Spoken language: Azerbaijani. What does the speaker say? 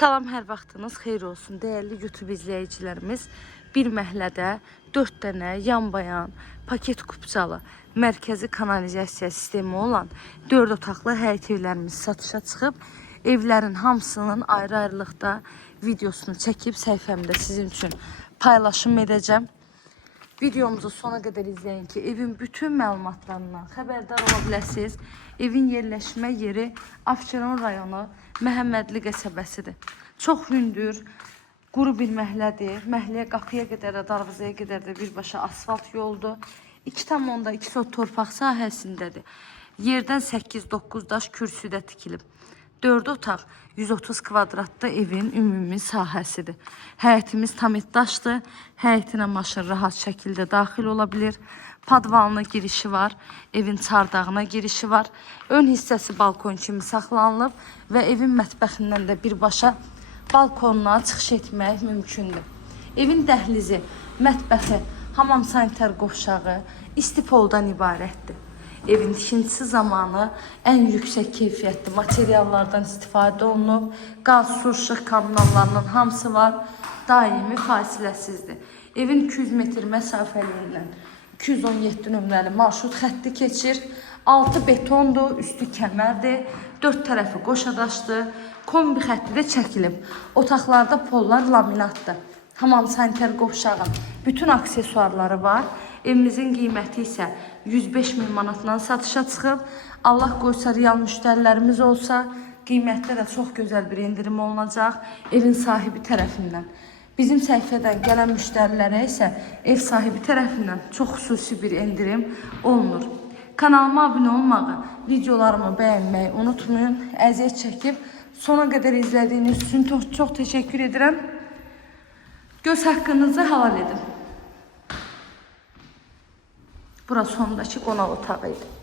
Salam, hər vaxtınız xeyir olsun değerli YouTube izləyicilərimiz. Bir məhəllədə 4 dənə yanbayan, paket kupçalı, mərkəzi kanalizasiya sistemi olan 4 otaqlı həyət evlərimiz satışa çıxıb. Evlərin hamısının ayrı-ayrılıqda videosunu çəkib səhifəmdə sizin üçün paylaşım edəcəm. Videomuzu sona qədər izləyin ki, evin bütün məlumatlarından xəbərdar ola biləsiniz. Evin yerləşmə yeri Abşeron rayonu Məhəmmədli qəsəbəsidir. Çox hündür, quru bir məhəllədir. Məhəlləyə qapıya qədər də, darvazaya qədər də birbaşa asfalt yoldur. 2,2 sot torpaq sahəsindədir. Yerdən 8-9 daş kürsüdə tikilib. 4 otaq 130 kvadratda evin ümumi sahəsidir. Həyətimiz tam daşdır. Həyətinə maşın rahat şəkildə daxil ola bilir. Padvalına girişi var. Evin çardağına girişi var. Ön hissəsi balkon kimi saxlanılıb və evin mətbəxindən də birbaşa balkonuna çıxış etmək mümkündür. Evin dəhlizi, mətbəxi, hamam sanitar qovşağı istipoldan ibarətdir. Evin tikintisi zamanı ən yüksək keyfiyyətli materiallardan istifadə olunub. Qaz, su, işıq kanallarının hamısı var. Daimi fasiləsizdir. Evin 200 metr məsafəliyindən 217 nömrəli marşrut xətti keçir. Altı betondur, üstü kəmərdir. 4 tərəfi qoşadaşdır. Kombi xətti də çəkilib. Otaqlarda pollar laminatdır. Hamam sanitar qovşağı, bütün aksesuarları var. Evimizin qiyməti isə 105.000 manatdan satışa çıxıb. Allah qoysa real müştərilərimiz olsa, qiymətdə də çox gözəl bir indirim olunacaq evin sahibi tərəfindən. Bizim səhifədən gələn müştərilərə isə ev sahibi tərəfindən çox xüsusi bir indirim olunur. Kanalıma abunə olmağı, videolarımı bəyənməyi unutmayın. Əziyyət çəkib sona qədər izlədiyiniz üçün çox təşəkkür edirəm. Göz haqqınızı halal edin. Burası sondakı qonaq otağı idi.